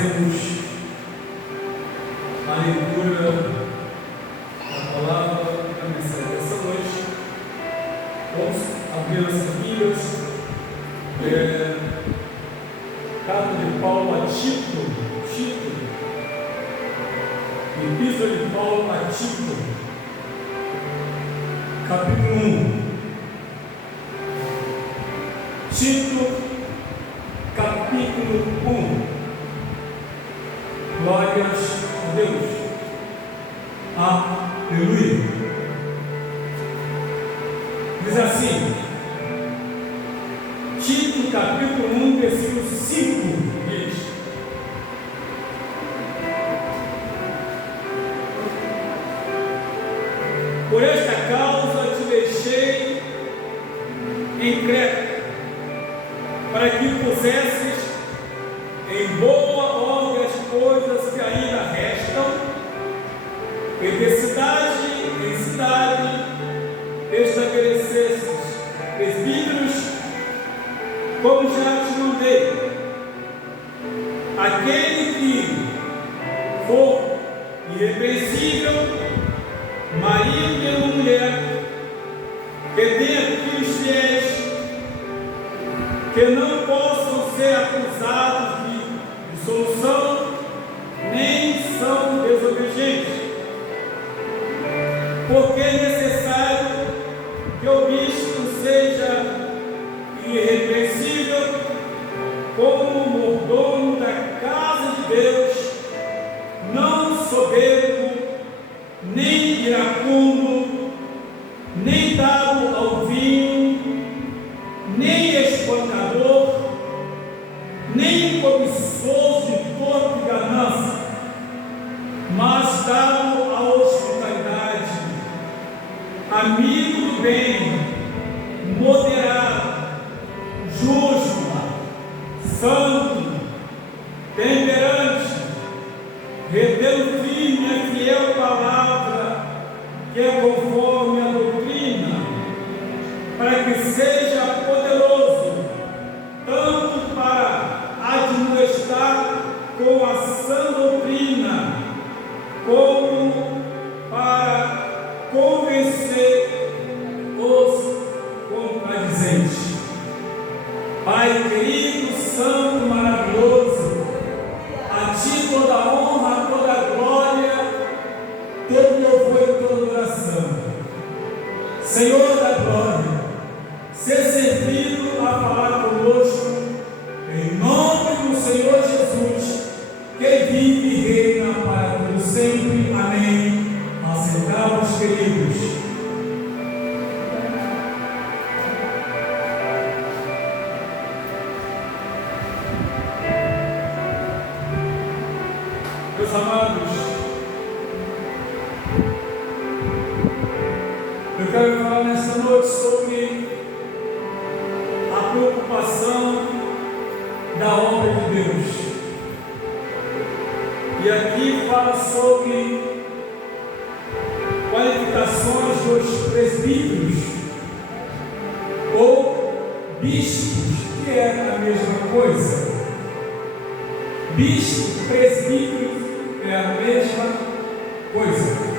fazemos a leitura da palavra da mensagem dessa noite. Vamos abrir nossas Bíblias. Carta de Paulo a Tito, Epístola de Paulo a Tito, capítulo 1. Tito, capítulo 1. Glórias a Deus. Aleluia. Diz assim, Tito, capítulo 1, versículo 5, diz: por esta causa te deixei em Creta, para que pusesses em boa ordem as coisas que ainda restam, e de cidade em cidade estabelecesses presbíteros, como já te mandei. Aquele que for irrepreensível, marido de uma mulher, que dentre os fiéis, que não possam ser acusados de dissolução, nem são desobedientes, porque é necessário que o bispo seja irrepreensível, como mordomo da casa de Deus, não soberbo, nem iracundo, nem dado ao vinho, nem espancador, nem cobiçoso de toda ganância, mas dado à hospitalidade, amigo do bem, moderado, justo, santo, temperante, retendo firme a fiel palavra, que é conforme a doutrina, para que seja poderoso tanto para admoestar com a sã doutrina, como para convencer os contradizentes. Pai querido, santo, maravilhoso, a ti toda a honra, toda a glória, todo louvor e toda adoração. Senhor da glória, ser servido a falar conosco, em nome do Senhor Jesus, que vive e reina para todo sempre. Amém. Assentados, queridos. Meus amados, eu quero falar nesta noite sobre a preocupação da obra de Deus. E aqui fala sobre qualificações dos presbíteros ou bispos, que é a mesma coisa. Bispo, presbítero é a mesma coisa.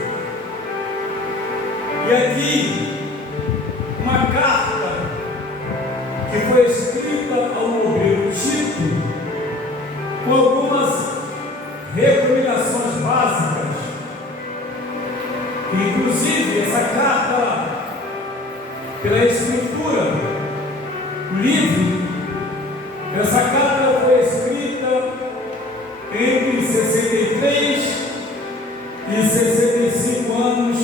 E aqui, uma carta que foi escrita ao obreiro Tito, com algumas recomendações básicas. Inclusive, essa carta, pela Escritura, o livro, essa carta foi escrita entre 63 e 65 anos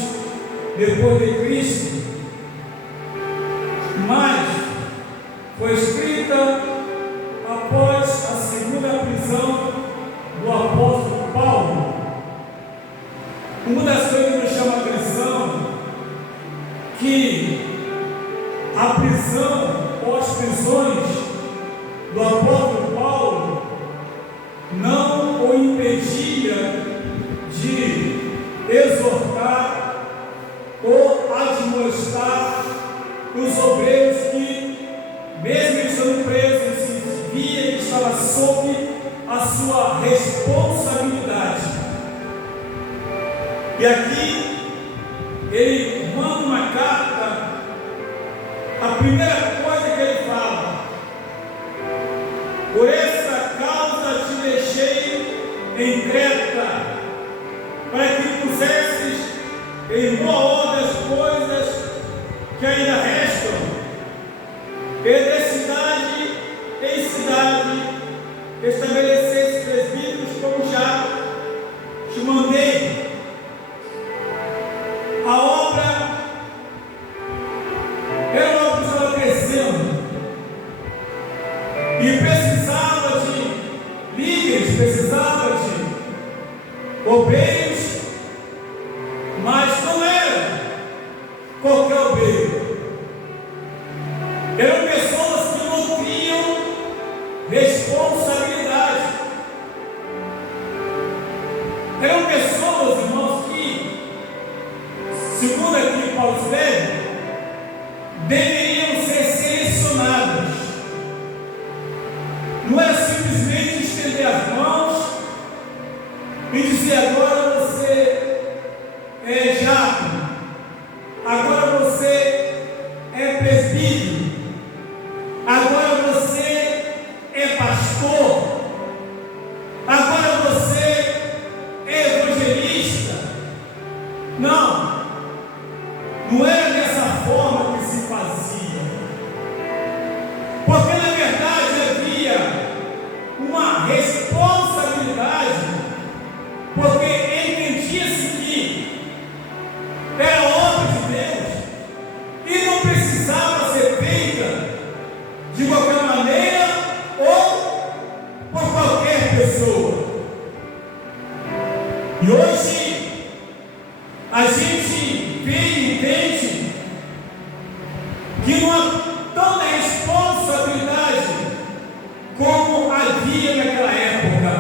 depois de Cristo, mas foi escrita após a segunda prisão do apóstolo Paulo. Uma das coisas que me chama a atenção é que a prisão ou as prisões do apóstolo Paulo não o impedia de exortar ou admoestar os obreiros que, mesmo estando presos, se via que estava sob a sua responsabilidade. E aqui ele manda uma carta. A primeira coisa que ele fala: por essa causa te deixei em Creta, para que pusesses em boa ordem as coisas que ainda restam, e de cidade em cidade estabelecesse presbíteros, como já te mandei. A obra era uma obra que estava crescendo e precisava de líderes, precisava de obreiros, mas não era qualquer obreiro. Eram pessoas que nutriam responsabilidade. Eram pessoas, irmãos, que, segundo aqui Paulo escreve, deveriam ser selecionadas. Não é simplesmente estender as mãos e dizer: agora você é diácono, agora você é presbítero, agora você é pastor, agora você é evangelista. Não, não era dessa forma que se fazia, porque na verdade havia uma responsabilidade, porque entendia-se que era obra de Deus e não precisava ser feita de qualquer maneira ou por qualquer pessoa. E hoje a gente vê e entende que não há tanta responsabilidade como havia naquela época.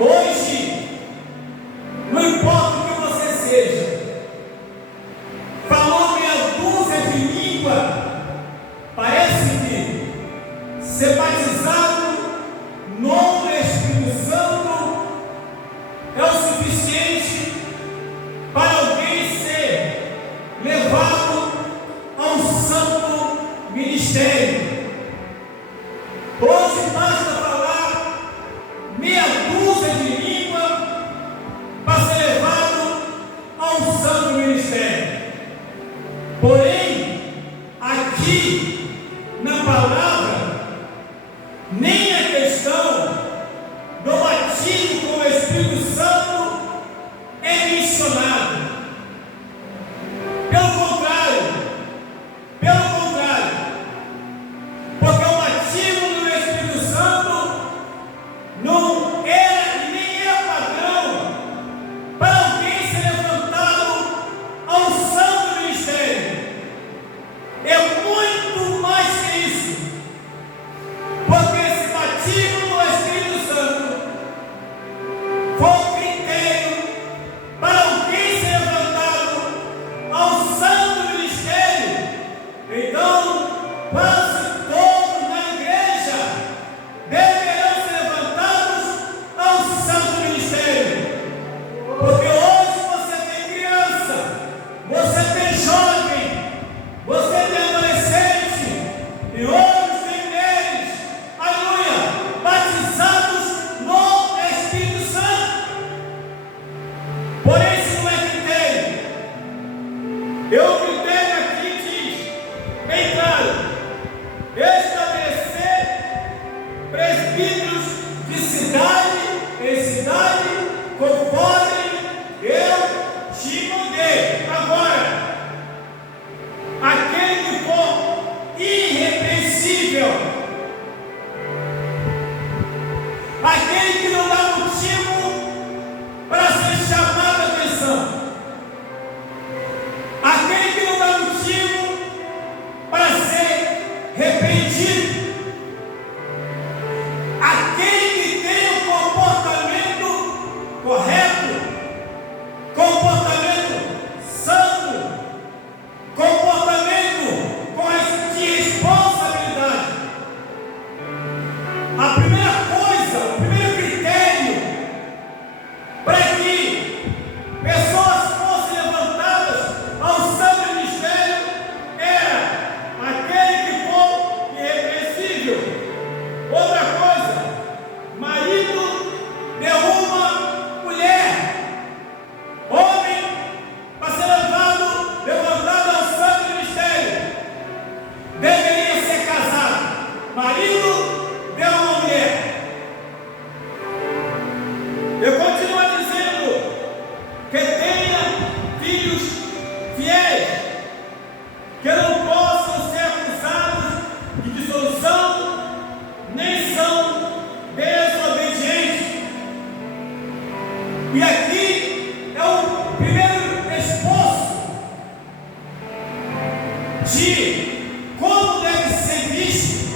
Hoje, não importa o que você seja, falou meia dúzia de língua, parece que ser batizado no Espírito Santo é o suficiente para alguém ser levado a um santo ministério. Hoje basta falar meia dúzia de língua para ser levado a um santo ministério. Porém, aqui na palavra, nem a questão do batismo com o Espírito Santo é mencionada. Pelo contrário, porque o batismo no Espírito Santo não era e nem é padrão para alguém ser levantado ao santo ministério. É muito mais que isso, porque esse batismo no Espírito Santo foi o critério para alguém ser levantado ao santo ministério. Então, quase todos na igreja deverão ser levantados ao santo ministério. Porque hoje você tem criança, você tem jovem, você tem adolescente, e homens e mulheres, aleluia, batizados no Espírito Santo. Porém, isso não é critério. O critério aqui diz bem claro: estabelecer presbíteros de cidade em cidade, conforme eu te mandei. Agora, aquele que for irrepreensível, aquele que não dá motivo para ser chamado a atenção, aquele que não dá motivo para ser repreendido, aquele que tem o comportamento correto, comportamento santo, comportamento de responsabilidade. A primeira coisa E aqui é o primeiro esboço de como deve ser visto,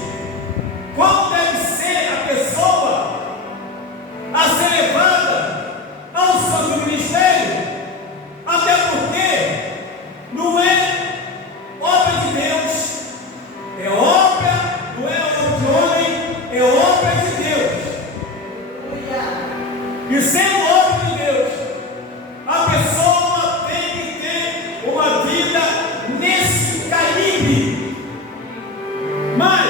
como deve ser a pessoa a ser levada ao santo ministério, até porque não é obra de Deus, é obra, não é obra de homem, é obra de Deus. E sendo obra de Deus, a pessoa tem que ter uma vida nesse calibre. Mas,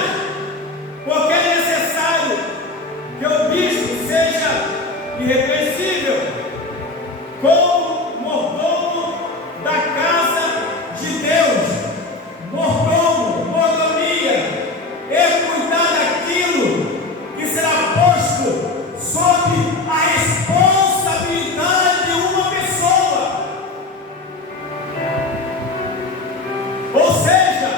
porque é necessário que o bispo seja irrepreensível, como mordomo da casa de Deus. Mordomo, mordomia, é cuidar daquilo que será posto sobre a responsabilidade de uma pessoa. Ou seja,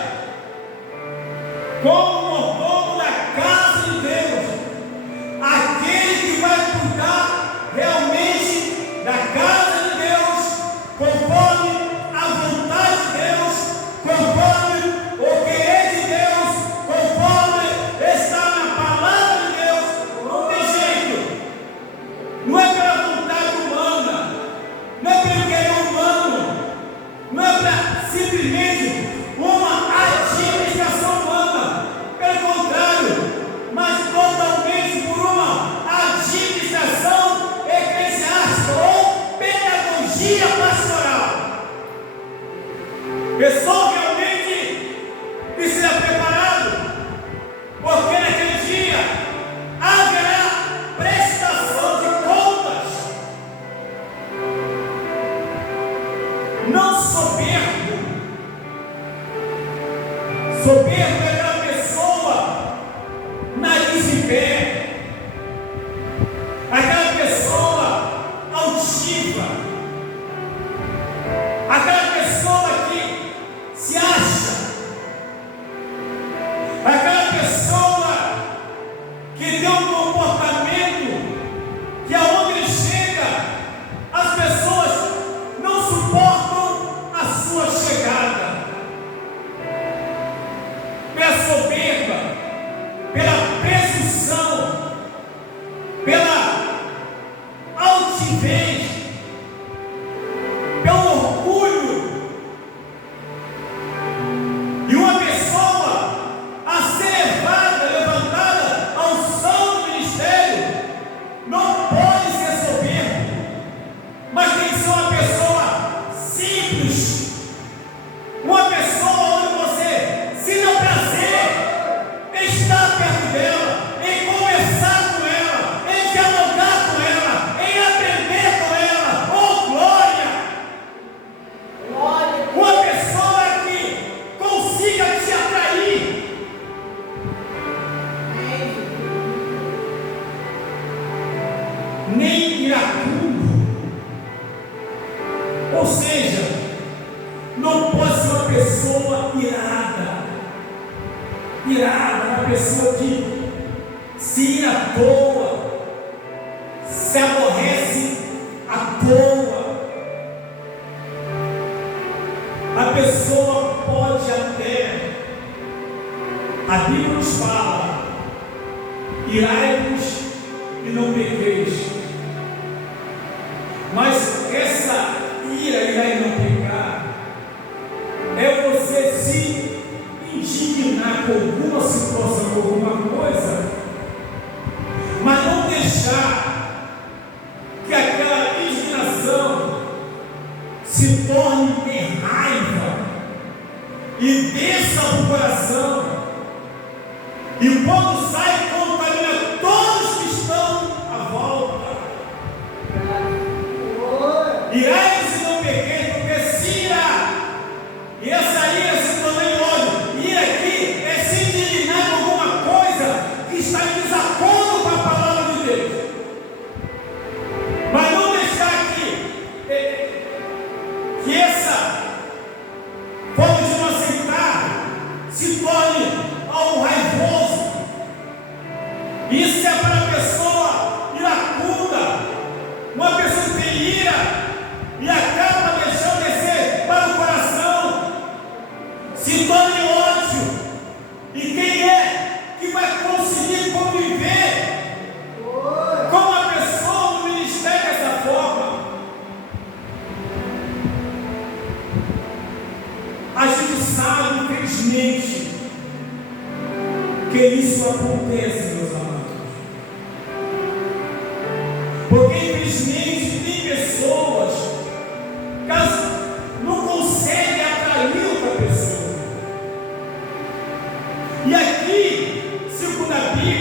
como mordomo da casa de Deus, aquele que vai cuidar realmente da casa de Deus, conforme a vontade de Deus, conforme o querer de Deus, conforme está na palavra de Deus. Não tem jeito. Não é pela vontade humana, não é pelo querer humano, não é para simplesmente uma administração humana, pelo contrário, mas totalmente por uma administração eclesiástica ou pedagogia pastoral. Pessoa realmente precisa preparado, porque naquele dia haverá prestação de contas. Não soberbo. Soberbo é aquela pessoa nariz em pé, aquela pessoa altiva, aquela pessoa que se acha, aquela pessoa que tem um comportamento que aonde ele chega, as pessoas não suportam a sua chegada. Pela soberba, pela presunção, pela altivez, pelo orgulho. E uma pessoa a ser levantada ao santo ministério, não pode ser soberbo, mas tem que ser uma pessoa simples, uma pessoa onde você se dá prazer estar perto dela, em conversar com ela, em dialogar com ela, em aprender com ela. Oh, glória! Uma pessoa que consiga te atrair. Nem iracundo. Ou seja, não pode ser uma pessoa irada. Irada, uma pessoa que se ira à toa, se aborrece à toa. A pessoa pode até, a Bíblia nos fala, irai-vos e não pequeis. Mas essa ira, irai e não pecar, é você se indignar com alguma situação, com alguma coisa, mas não deixar que aquela indignação se torne em raiva e desça o coração, e quando sai, contamina todos que estão à volta. Irai-vos e não pequeis, porque se irar, e essa ira se torna em ódio. Ira aqui é se indignar com alguma coisa que está em desacordo com a palavra de Deus. Mas não deixar que essa forma de não aceitar se torne algo raivoso. Isso é para a pessoa iracunda, uma pessoa que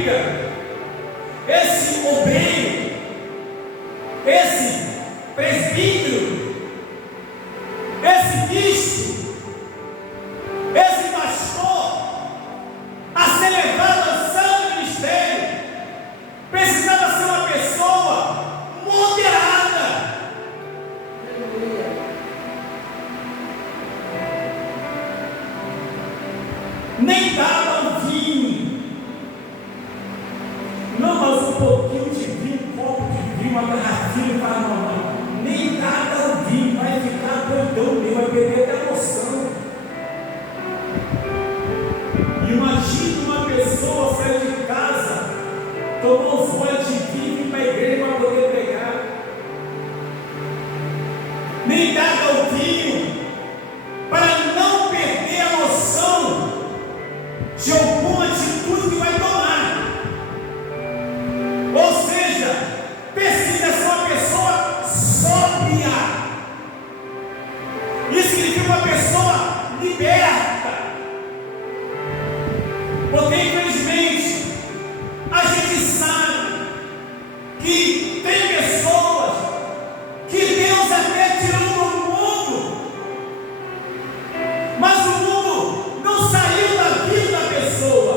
Bíblia, esse obreiro, esse presbítero, esse bispo, esse pastor, a ser levado ao santo ministério, precisava ser uma pessoa moderada. Nem dava ao vinho, não, mas um pouquinho de vinho, um copo de vinho, uma garrafinha para a mamãe, nem dava ao vinho, vai ficar doidão mesmo, vai perder até a noção. Imagina uma pessoa sair de casa, tomar um gole de vinho e ir para a igreja para poder pregar, nem dava ao vinho, para não perder a noção de alguma atitude que vai tomar. Ou seja, precisa ser uma pessoa sóbria. Isso significa uma pessoa liberta. Porque infelizmente a gente sabe que tem pessoas que Deus até tirou do mundo, mas o mundo não saiu da vida da pessoa.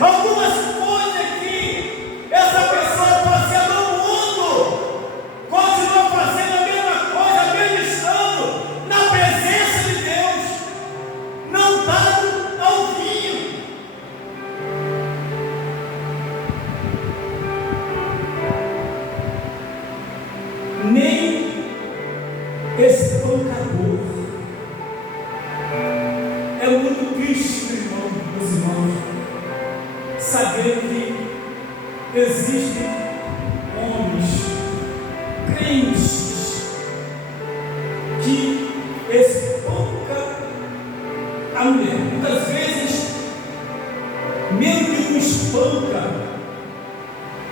Algumas coisas que essa pessoa fazia no mundo, continua fazendo a mesma coisa, mesmo estando na presença de Deus, não dado ao vinho. Nem espancador. É muito triste, meus irmãos, saber que existem homens crentes que espancam a mulher. Muitas vezes, mesmo que não espanca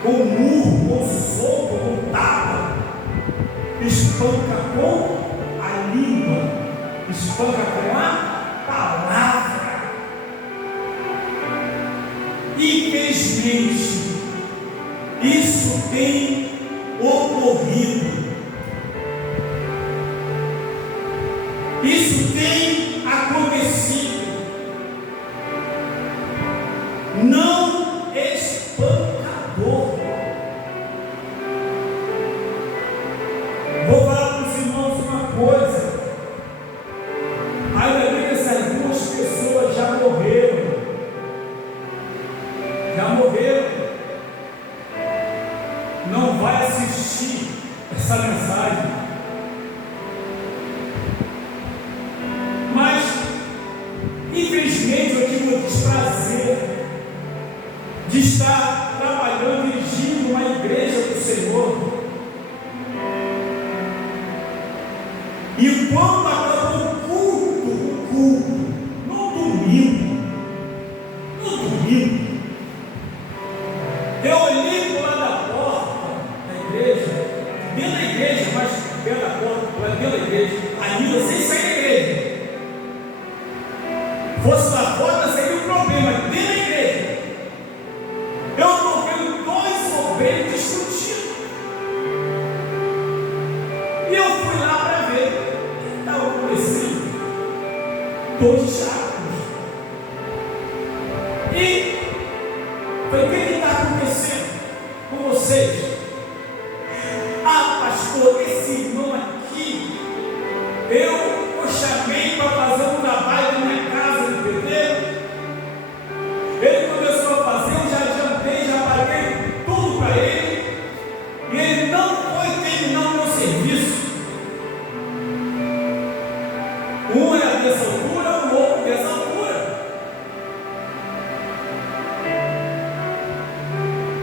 com murro, com soco, com tapa, espanca com a língua, espanca com a palavra. Infelizmente, isso tem ocorrido, isso tem acontecido. Não espancador. Vou falar para os irmãos uma coisa. Ainda bem que essas duas pessoas já morreram. Não vai assistir essa mensagem. Mas, infelizmente, eu tive o desprazer de estar trabalhando, dirigindo uma igreja do Senhor. E quando acabou o culto, no domingo, eu olhei para o lado da porta da igreja, dentro da igreja, mas pela porta, lá dentro da igreja, ainda sem sair da igreja. Fosse lá fora, seria um problema, dentro da igreja. Eu estou vendo dois obreiros discutindo. E eu fui lá para ver o que estava acontecendo. Dois diáconos. E falei, o que está acontecendo com vocês? Ah, pastor, esse irmão aqui, eu o chamei para fazer um trabalho na minha casa de pedreiro. Ele começou a fazer, eu já adiantei, já paguei tudo para ele, e ele não foi terminar o meu serviço. Um era dessa altura, o outro dessa altura.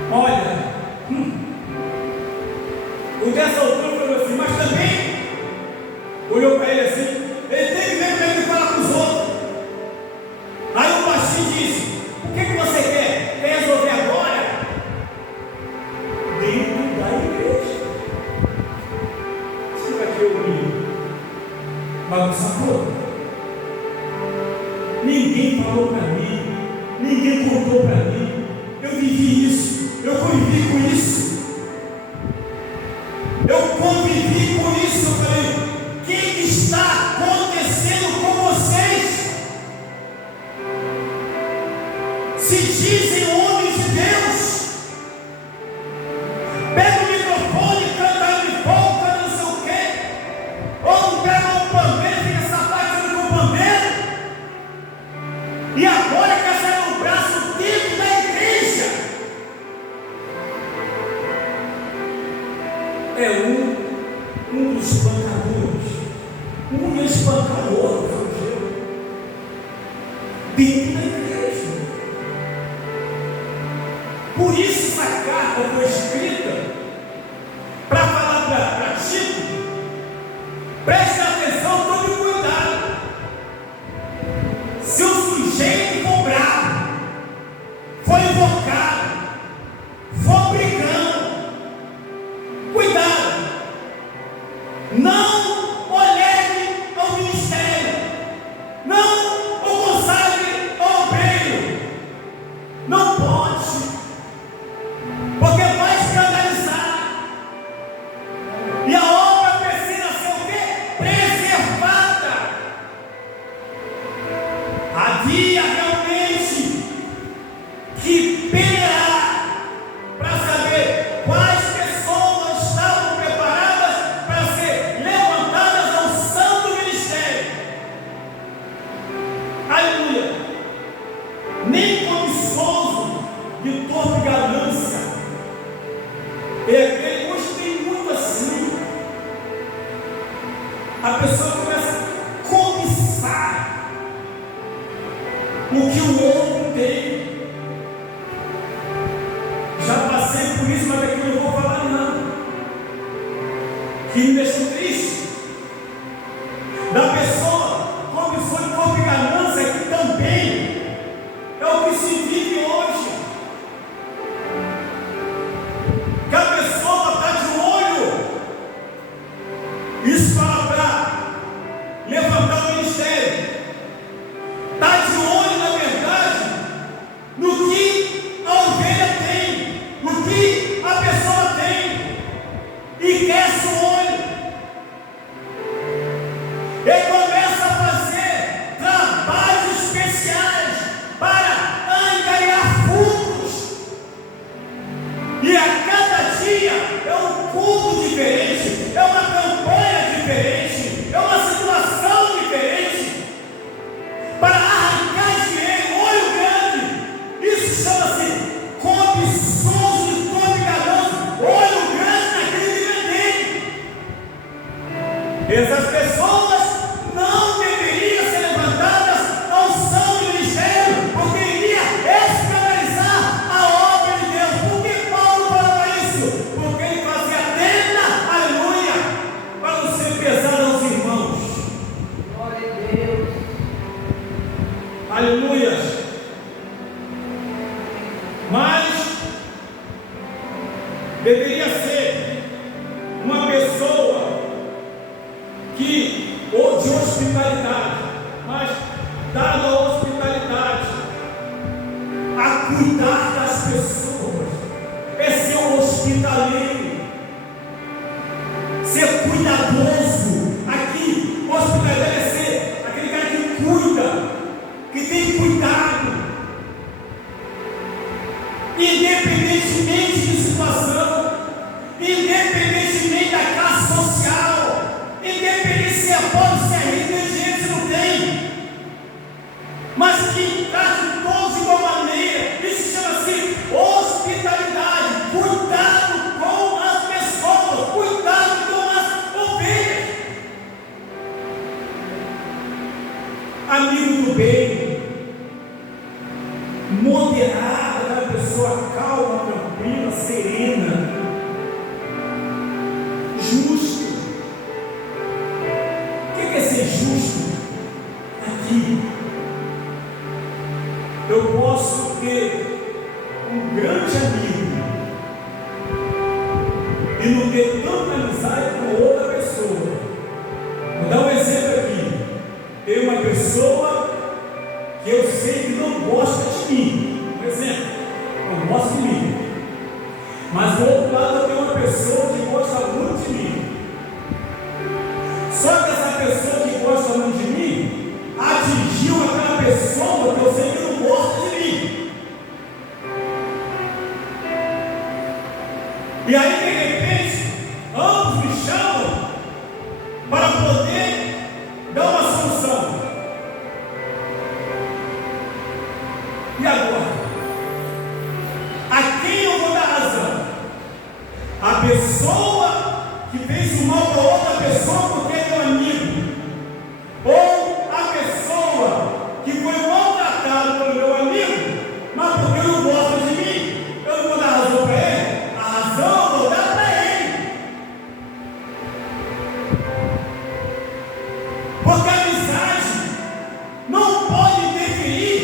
Olha, o dessa altura falou assim, mas também olhou para ele assim, ele tem que ver como ele fala com os outros. Aí o pastor disse, o que você quer? Quer resolver agora? Dentro da igreja. Você vai ter o bagunçador? Ninguém falou para mim, ninguém contou para mim. pega o microfone, canta de fogo, canta não sei o quê, ou pega um pandeiro, fica sapateando com o pandeiro, e agora quer sair no braço vivo da igreja. É um dos espancadores, um espancador do Evangelho, dentro da igreja. Por isso essa carta foi escrita para falar para Tito: preste atenção, tome cuidado. Se o sujeito for bravo, for invocado, for brigando, cuidado, não olhe ao ministério, não o consagre ao obreiro, não pode, porque vai escandalizar, e a obra precisa ser o quê? Preservada. Havia realmente que peneirar para saber quais pessoas estavam preparadas para ser levantadas ao santo ministério. Aleluia! Nem cobiçoso de torpe ganância. Hoje tem muito assim. A pessoa começa a cobiçar o que o outro tem. Já passei por isso, mas aqui eu não vou falar não. Que me deixou triste. Da pessoa cobiçou de torpe ganância, que também é o que se vive hoje. Que a pessoa está de olho. Isso fala para levantar o ministério. Está de olho, na verdade, no que a ovelha tem, no que a pessoa tem, e cresce o olho. Ele começa a fazer trabalhos especiais para angariar fundos. E a cada dia é um culto diferente, é uma campanha diferente, é uma situação diferente, para arrancar dinheiro, olho grande. Isso chama-se cobiçoso de torpe ganância, olho grande naquele que vem. Essas pessoas não deveriam ser levantadas ao unção do ministério, porque iria escandalizar a obra de Deus. Por que Paulo falava isso? Porque ele fazia tenda, aleluia, para não ser pesado aos irmãos. Glória a Deus. Aleluia. Mas deveria ser uma pessoa ou de hospitalidade, mas dada a hospitalidade, a cuidar das pessoas, é ser um hospitaleiro, ser cuidadoso. Aqui, hospitalidade é ser aquele cara que cuida, que tem cuidado, independentemente de situação, independentemente da classe social, independente se é pobre, se é rico, tem dinheiro, se não tem, mas que trata todos de igual maneira. Isso chama-se hospitalidade, cuidado com as pessoas, cuidado com as ovelhas. Amigo do bem, moderado, aquela pessoa calma, tranquila, serena, justo. O que é ser justo? Aqui eu posso ter um grande amigo e não ter tanta amizade com outra pessoa. Vou dar um exemplo aqui. Tem uma pessoa que eu sei que não gosta de mim. Por exemplo, não gosta de mim. Mas do outro lado eu tenho uma pessoa que gosta muito de mim. Só que essa pessoa que gosta muito de mim atingiu aquela pessoa que eu sei que não gosta de mim. E aí, de repente, ambos me chamam para poder dar uma solução. E agora? A quem eu vou dar razão? A pessoa que fez o mal para outra pessoa porque é meu amigo? Ou a pessoa que foi maltratada pelo meu amigo, mas porque não gosta de mim, eu não vou dar razão para ele? A razão eu vou dar para ele. Porque a amizade não pode interferir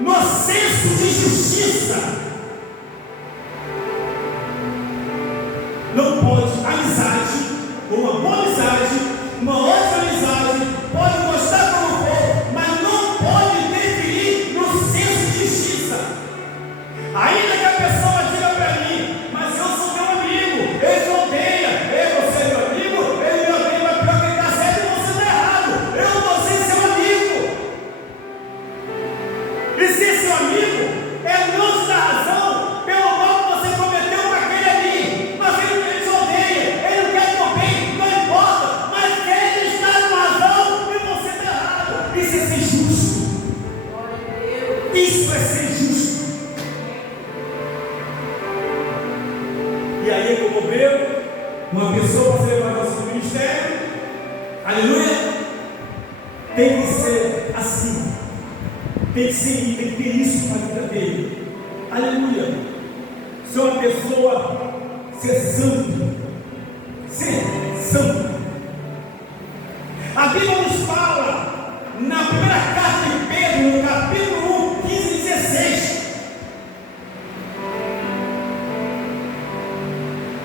no senso de justiça. Não pode. Amizade, uma boa amizade, uma ótima amizade, pode mostrar como for, mas não pode interferir no senso de justiça. Ainda que a pessoa diga para mim, mas eu sou teu amigo, ele te odeia, você é meu amigo, ele me odeia, mas pior que ele está certo e você está errado. Eu não vou ser seu amigo. E ser seu amigo é não te dar razão pelo mal que você cometeu com aquele ali. Mas ele te odeia, ele não quer teu bem, não importa, mas ele está com razão e você está errado. Isso é ser justo. Isso é ser justo. E aí, como ver uma pessoa para ser levada ao seu ministério, aleluia, tem que ser assim, tem que ter isso na vida dele, aleluia. Ser uma pessoa, ser santo, a Bíblia nos fala na primeira carta de Pedro, no capítulo 1, 15 e 16.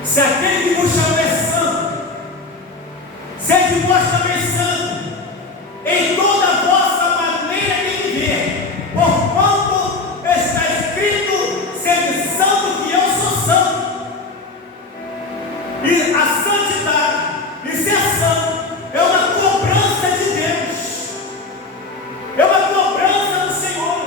Se aquele que vos chamou é santo, sede vós também santo, em toda a vossa maneira de viver, porquanto está escrito: sede santo que eu sou santo. E a santidade, e ser santo, é uma cobrança de Deus, é uma cobrança do Senhor.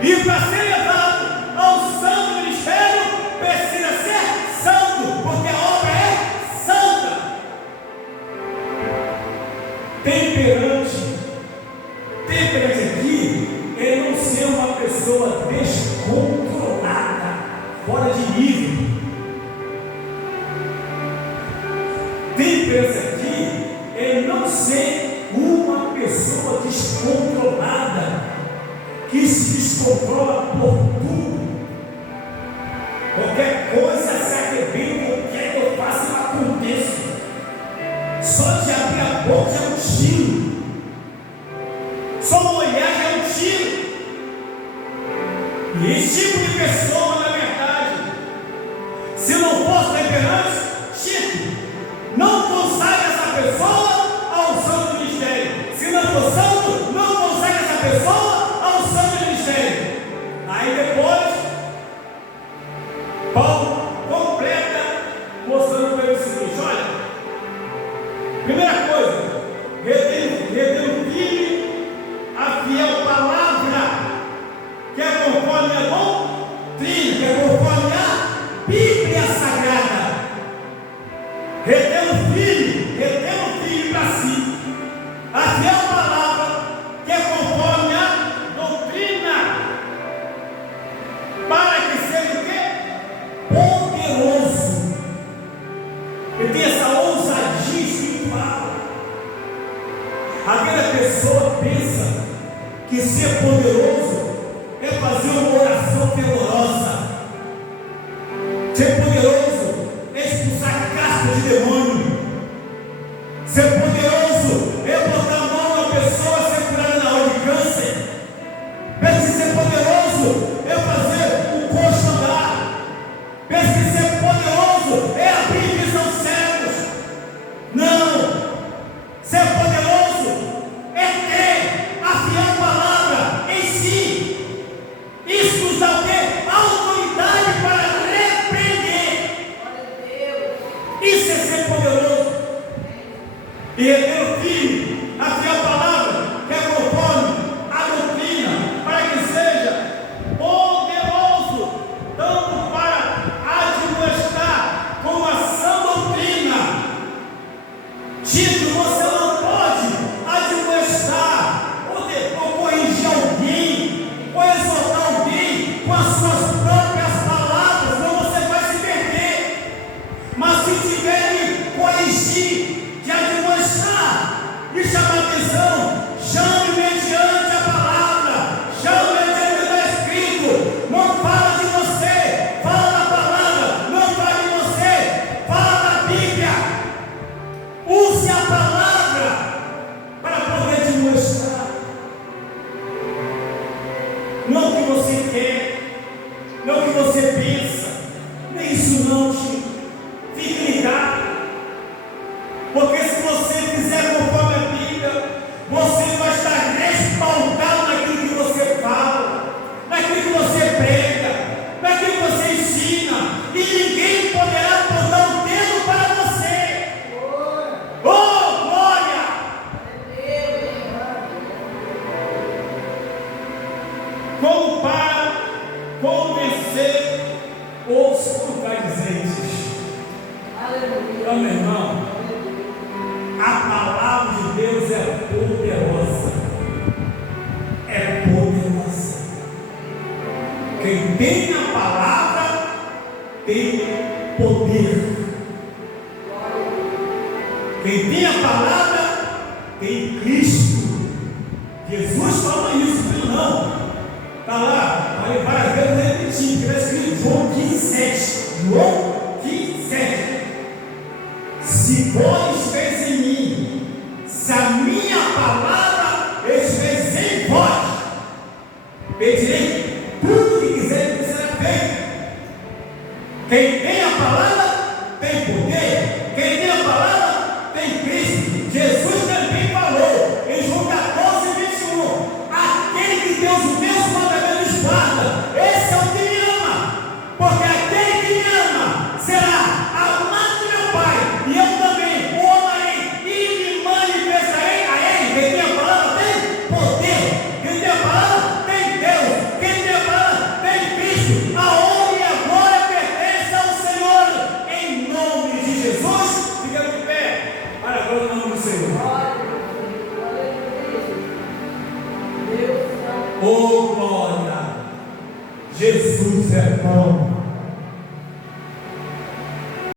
E para ser levado ao santo ministério, precisa ser santo, porque a obra é santa. Temperante aqui é não ser uma pessoa descontrolada, fora de nível. Temperance aqui é não ser uma pessoa descontrolada, que se descontrola por tudo. Qualquer coisa se arrebenta, qualquer que eu faça, não aconteça. Só de abrir a boca é um tiro. Só olhar é um tiro. E esse tipo de pessoa, na verdade, se não for temperante, Chico, não consagre essa pessoa ao santo ministério. Se não for santo, não consagre essa pessoa ao santo ministério. Aí depois, Paulo completa, mostrando para ele o seguinte: olha, primeira coisa, retendo firme a fiel palavra, que é conforme a doutrina, que é conforme a Bíblia Sagrada. Retendo firme para si a fiel palavra, que é conforme a doutrina, para que seja o quê? Poderoso. E tem essa ousadia espiritual. Aquela pessoa pensa que ser poderoso é fazer uma oração fervorosa. Ser poderoso é expulsar casca de demônio. Ser poderoso é botar a mão na pessoa e ser curada na hora de câncer. Pensa que ser poderoso é fazer o coxo andar. Pensa que ser poderoso é abrir visão cegos. Não! Ser poderoso é ter a fiel palavra em si. Isso nos dá o quê? Autoridade para repreender. Isso é ser poderoso. E reter o filho, a fiel palavra, que é conforme a doutrina, para que seja poderoso, tanto para não o que você pensa, nem isso não, Chico. Fique ligado, porque se você fizer conforme a Bíblia, você vai estar respaldado naquilo que você fala, naquilo que você prega, naquilo que você ensina, e ninguém poderá apontar o dedo para você. Oh, glória! Como para convencer os contradizentes. Então, meu irmão, a palavra de Deus é poderosa. É poderosa. Quem tem a palavra tem poder. Quem tem a palavra tem Cristo. Jesus fala isso, não. Está lá, vai várias vezes repetir, que vai escrito João 15,7. João 15,7. Se vós estiveres em mim, se a minha palavra estiver em vós, pedirei tudo que quiser que será feito. Quem tem a palavra tem poder. Quem tem a palavra tem Cristo. Jesus também falou em João 14:21: aquele que tem os meus mandamentos guarda, esse é o que me ama, porque aquele que me ama será amado do meu Pai, e eu também o amarei e me manifestarei a ele. Quem tem a palavra tem poder. Quem tem a palavra tem Deus. Quem tem a palavra tem Cristo. A honra e a glória pertence ao Senhor. Em nome de Jesus, fica de pé para a glória do nome do Senhor. Oh glória! Jesus é bom.